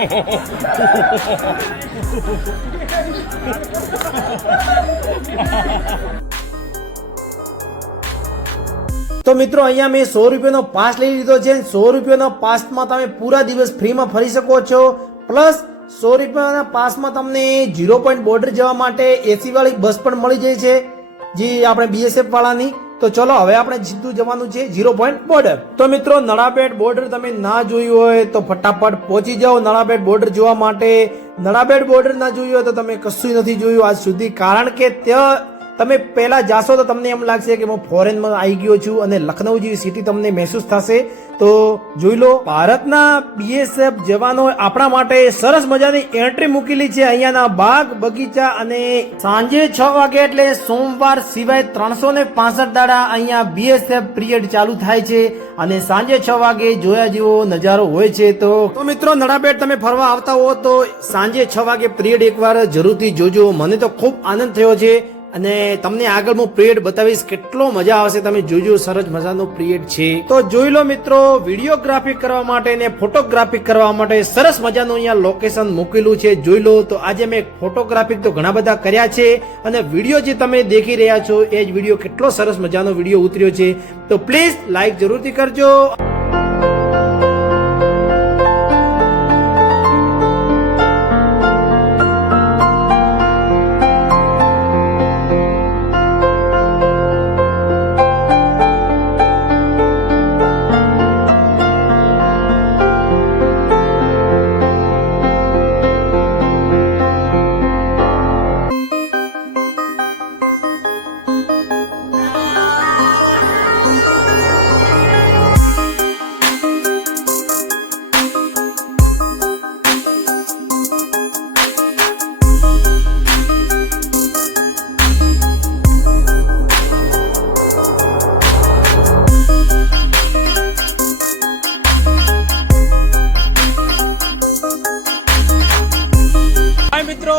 તો મિત્રો અહીંયા મેં 100 રૂપિયાનો પાસ લઈ લીધો છે. 100 રૂપિયાના પાસમાં તમે પૂરા દિવસ ફ્રીમાં ફરી શકો છો. પ્લસ 100 રૂપિયાના પાસમાં તમને 0 પોઈન્ટ બોર્ડર જવા માટે એસી વાળી બસ પણ મળી જાય છે, જે આપણે બીએસએફ વાળાની. તો ચલો હવે આપણે સીધું જવાનું છે 0 પોઈન્ટ બોર્ડર. તો મિત્રો નળાબેટ બોર્ડર તમે ના જોયું હોય તો ફટાફટ પહોંચી જાઓ નળાબેટ બોર્ડર જોવા માટે. નળાબેટ બોર્ડર ના જોયું હોય તો તમે કશું નથી જોયું આજ સુધી, કારણ કે ત્યાં તમે પહેલા જાશો તો તમને એમ લાગશે કે હું ફોરેનમાં આવી ગયો છું અને લખનઉ જેવી સિટી તમને મહેસૂસ થશે. તો જોઈ લો, ભારતના બીએસએફ જવાનો આપણા માટે સરસ મજાની એન્ટ્રી મૂકેલી છે અહીંયાના બાગ બગીચા. અને સાંજે 6 વાગે એટલે સોમવાર સિવાય 365 દાડા અહીંયા બીએસએફ પીરિયડ ચાલુ થાય છે અને સાંજે 6 વાગે જોયા જેવો નજારો હોય છે. તો મિત્રો નળાબેટ તમે ફરવા આવતા હો તો સાંજે 6 વાગે પીરિયડ એકવાર જરૂરથી જોજો. મને તો ખૂબ આનંદ થયો છે અને તમને આગળ હું પીરિયડ બતાવીશ, કેટલો મજા આવશે. તમે જોજો, સરસ મજાનો પીરિયડ છે. તો જોઈ લો મિત્રો, વિડીયોગ્રાફી કરવા માટે ને ફોટોગ્રાફી કરવા માટે સરસ મજાનું અહીંયા લોકેશન મૂકેલું છે. જોઈ લો. તો આજે મેં ફોટોગ્રાફી તો ઘણા બધા કર્યા છે અને વિડીયો જે તમે દેખી રહ્યા છો એ જ વિડીયો કેટલો સરસ મજાનો વિડીયો ઉતર્યો છે. તો પ્લીઝ લાઈક જરૂરથી કરજો. મિત્રો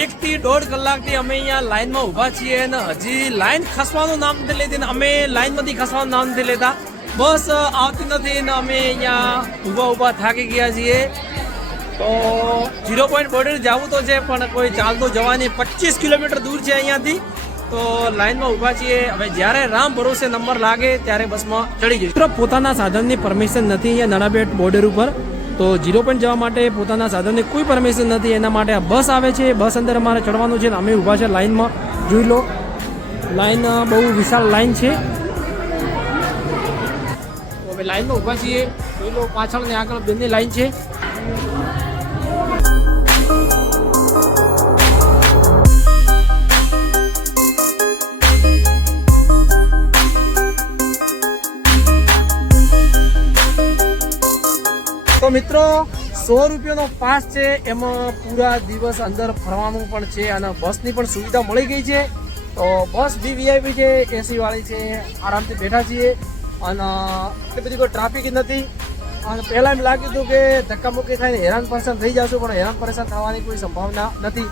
1 થી 1.5 કલાકથી અમે અહીંયા લાઈનમાં ઉભા છીએ અને હજી લાઈન ખસવાનું નામ નથી લેતી ને અમે લાઈનમાંથી ખસવાનું નામ નથી લેતા. બસ આવતી નથી ને અમે અહીંયા ઊભા થાકી ગયા છીએ. તો 0 પોઈન્ટ બોર્ડર જવું તો છે પણ કોઈ ચાલતો જવાની 25 કિલોમીટર દૂર છે અહીંયાથી. તો લાઈનમાં ઉભા છીએ. હવે જ્યારે રામ ભરોસે નંબર લાગે ત્યારે બસમાં ચડી જઈશું. પોતાના સાધનની પરમિશન નથી અહીંયા નળાબેટ બોર્ડર ઉપર. તો 0 પોઈન્ટ જવા માટે પોતાના સાધનની કોઈ પરમિશન નથી. એના માટે આ બસ આવે છે, બસ અંદર અમારે ચડવાનું છે. અમે ઊભા છે લાઈનમાં. જોઈ લો, લાઈન બહુ વિશાળ લાઈન છે. તો હવે લાઈનમાં ઊભા છીએ. જોઈ લો, પાછળ ને આગળ બંને લાઈન છે. તો મિત્રો 100 રૂપિયાનો પાસ છે, એમાં પૂરા દિવસ અંદર ફરવાનું પણ છે અને બસની પણ સુવિધા મળી ગઈ છે. તો બસ બી વીઆઈપી છે, એસી વાળી છે, આરામથી બેઠા છીએ અને એટલી બધી કોઈ ટ્રાફિક નથી. અને પહેલાં એમ લાગ્યું હતું કે ધક્કામુક્કી થઈને હેરાન પરેશાન થઈ જશું, પણ હેરાન પરેશાન થવાની કોઈ સંભાવના નથી.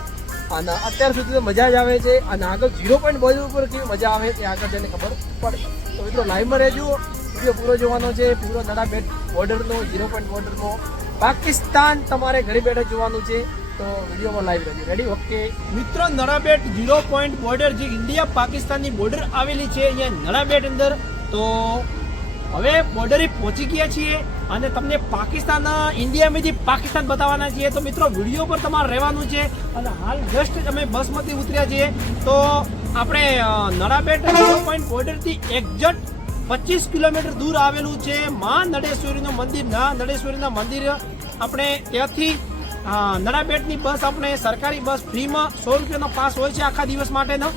અને અત્યાર સુધી તો મજા જ આવે છે. અને આગળ 0 પોઈન્ટ બોર્ડર ઉપર કેવી મજા આવે તે આગળ જઈને ખબર પડે. તો મિત્રો લાઈવમાં રહેજો, વિડીયો પૂરો જોવાનો છે. પૂરો નળાબેટ બોર્ડરનો 0 પોઈન્ટ બોર્ડરનો પાકિસ્તાન તમારે ઘરે બેઠા જોવાનું છે. તો વિડીયોમાં લાઈવ રહેજો. રેડી? ઓકે મિત્રો, નળાબેટ 0 પોઈન્ટ બોર્ડર જે ઇન્ડિયા પાકિસ્તાનની બોર્ડર આવેલી છે અહીંયા નળાબેટ અંદર. તો હવે બોર્ડરે પહોંચી ગયા છીએ અને તમને પાકિસ્તાન ઇન્ડિયામાંથી પાકિસ્તાન બતાવવાના છીએ. તો મિત્રો વિડીયો પર તમારે રહેવાનું છે. અને હાલ જસ્ટ અમે બસમાંથી ઉતર્યા છીએ. તો આપણે નળાબેટ 0 પોઈન્ટ બોર્ડરથી એક્ઝેક્ટ 25 કિલોમીટર દૂર આવેલું છે માં નળેશ્વરીનું મંદિર. નળેશ્વરીના મંદિર આપણે ત્યાંથી નળાબેટની બસ, આપણે સરકારી બસ ફ્રીમાં 100 રૂપિયાનો પાસ હોય છે આખા દિવસ માટેનો.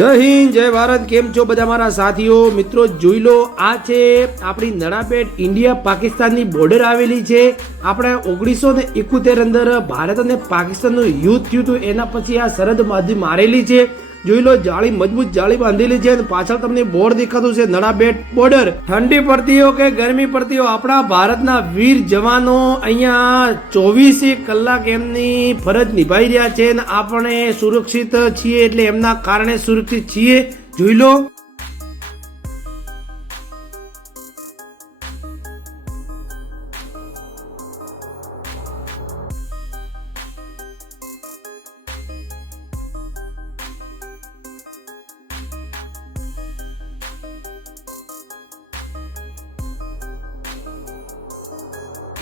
જય હિન્દ જય ભારત. કેમ છો બધા મારા સાથીઓ? મિત્રો જોઈ લો, આ છે આપણી નડાબેટ ઇન્ડિયા પાકિસ્તાનની બોર્ડર આવેલી છે. આપણે 1971 અંદર ભારત અને પાકિસ્તાનનું યુદ્ધ થયું હતું, એના પછી આ સરહદ મારેલી છે. જોઈ લો, જાળી મજબૂત જાળી બાંધેલી છે. પાછળ તમને બોર્ડ દેખાતું છે નડાબેટ બોર્ડર. ઠંડી પડતી હો કે ગરમી પડતી હો, આપણા ભારતના વીર જવાનો અહીંયા 24 કલાક એમની ફરજ નિભાઈ રહ્યા છે અને આપણે સુરક્ષિત છીએ, એટલે એમના કારણે સુરક્ષિત છીએ. જોઈ લો.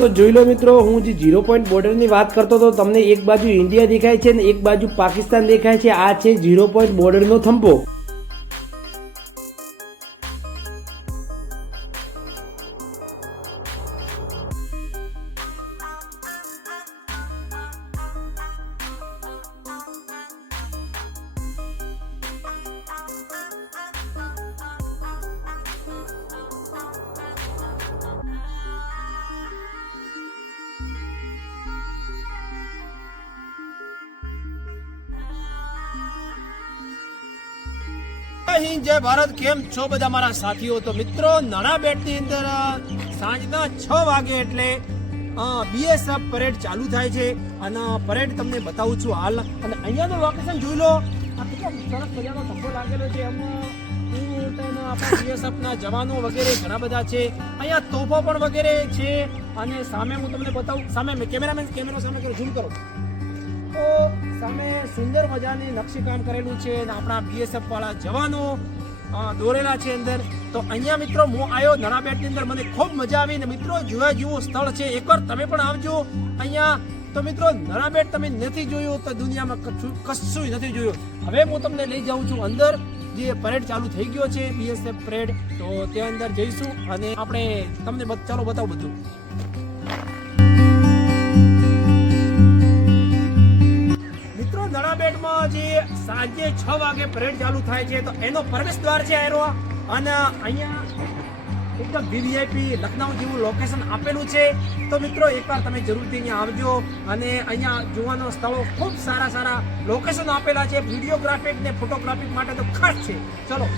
તો જોઈ લો મિત્રો, હું જે 0 પોઈન્ટ બોર્ડરની વાત કરતો હતો, તમને એક બાજુ ઇન્ડિયા દેખાય છે ને એક બાજુ પાકિસ્તાન દેખાય છે. આ છે 0 પોઈન્ટ બોર્ડરનો થંભો. જય હિન્દ જય ભારત. કેમ છો બધા મારા સાથીઓ? તો મિત્રો, નડાબેટની અંદર સાંજના 6 વાગે એટલે બીએસએફ પરેડ ચાલુ થાય છે અને પરેડ તમને બતાવું છું હાલ. અને અહીંયાનું લોકેશન જોઈ લો, આ કેટલો સરસ મજાનો ધંધો લાગેલો છે. એમાં આપણા બીએસએફના જવાનો વગેરે ઘણા બધા છે. અહીંયા તોફો પણ વગેરે છે. અને સામે હું તમને બતાવું, સામે કેમેરો સામે કરો, ઝૂમ કરો. તો સામે સુંદર મજાની નકશીકામ કરેલું છે અને આપણા બીએસએફ વાળા જવાનો દોરેલા છે અંદર. તો અહીંયા મિત્રો હું આવ્યો નડાબેટની અંદર, મને ખૂબ મજા આવી. ને મિત્રો, જોવા જેવું સ્થળ છે, એકવાર તમે પણ આવજો અહીંયા. તો મિત્રો, નડાબેટ તમે નથી જોયું તો દુનિયામાં કશું નથી જોયું. હવે હું તમને લઈ જાઉં છું અંદર, જે પરેડ ચાલુ થઈ ગયો છે બીએસએફ પરેડ. તો ત્યાં અંદર જઈશું અને આપણે તમને ચાલો બતાવું બધું. નડાબેટમાં જે સાંજે 6 વાગે પરેડ ચાલુ થાય છે, તો એનો પ્રવેશ દ્વાર છે આયરો. અને અહીંયા એકદમ વીવીઆઈપી લખનઉ જેવું લોકેશન આપેલું છે. તો મિત્રો, એકવાર તમે જરૂરથી અહીંયા આવજો. અને અહીંયા જોવાનો સ્થળો ખૂબ સારા લોકેશન આપેલા છે. વિડીયોગ્રાફિક ને ફોટોગ્રાફિક માટે તો ખાસ છે. ચલો.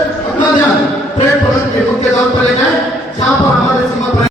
अपना ध्यान ट्रेन पकड़ के मुख्य द्वार पर ले जाए जहाँ पर हमारे सीमा पर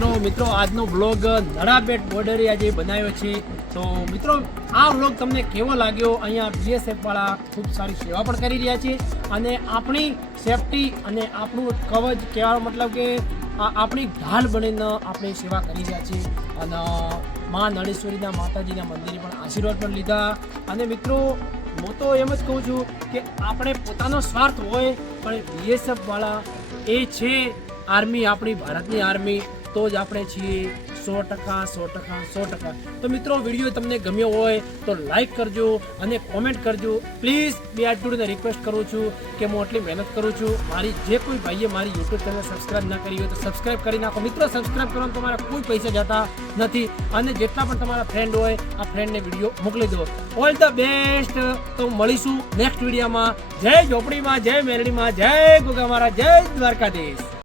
મિત્રો આજનો બ્લોગ નડાબેટ બોર્ડરે આજે બનાવ્યો છે. તો મિત્રો આ બ્લોગ તમને કેવો લાગ્યો? અહીંયા BSF વાળા ખૂબ સારી સેવા પણ કરી રહ્યા છે અને આપણી સેફટી અને આપણું કવચ કહેવાનો મતલબ કે આપણી ઢાલ બનીને આપણી સેવા કરી રહ્યા છે. અને મા નળેશ્વરીના માતાજીના મંદિરે પણ આશીર્વાદ પણ લીધા. અને મિત્રો હું તો એમ જ કહું છું કે આપણે પોતાનો સ્વાર્થ હોય પણ BSF વાળા એ છે આર્મી, આપણી ભારતની આર્મી, તો જ આપણે છીએ 100%. તો મિત્રો વિડીયો તમને ગમ્યો હોય તો લાઈક કરજો અને કોમેન્ટ કરજો. પ્લીઝ બે હાથ જોડીને રિક્વેસ્ટ કરું છું કે હું આટલી મહેનત કરું છું. મારી જે કોઈ ભાઈએ મારી યુટ્યુબ ચેનલ સબસ્ક્રાઈબ ના કરી હોય તો સબસ્ક્રાઈબ કરી નાખો. મિત્રો સબસ્ક્રાઈબ કરવાનું તમારા કોઈ પૈસા જતા નથી અને જેટલા પણ તમારા ફ્રેન્ડ હોય આ ફ્રેન્ડને વિડીયો મોકલી દો. All the best. તો મળીશું નેક્સ્ટ વિડીયોમાં. જય ઝોપડીમાં, જય મેરડીમાં, જય ગોગા મહારાજ, જય દ્વારકાધીશ.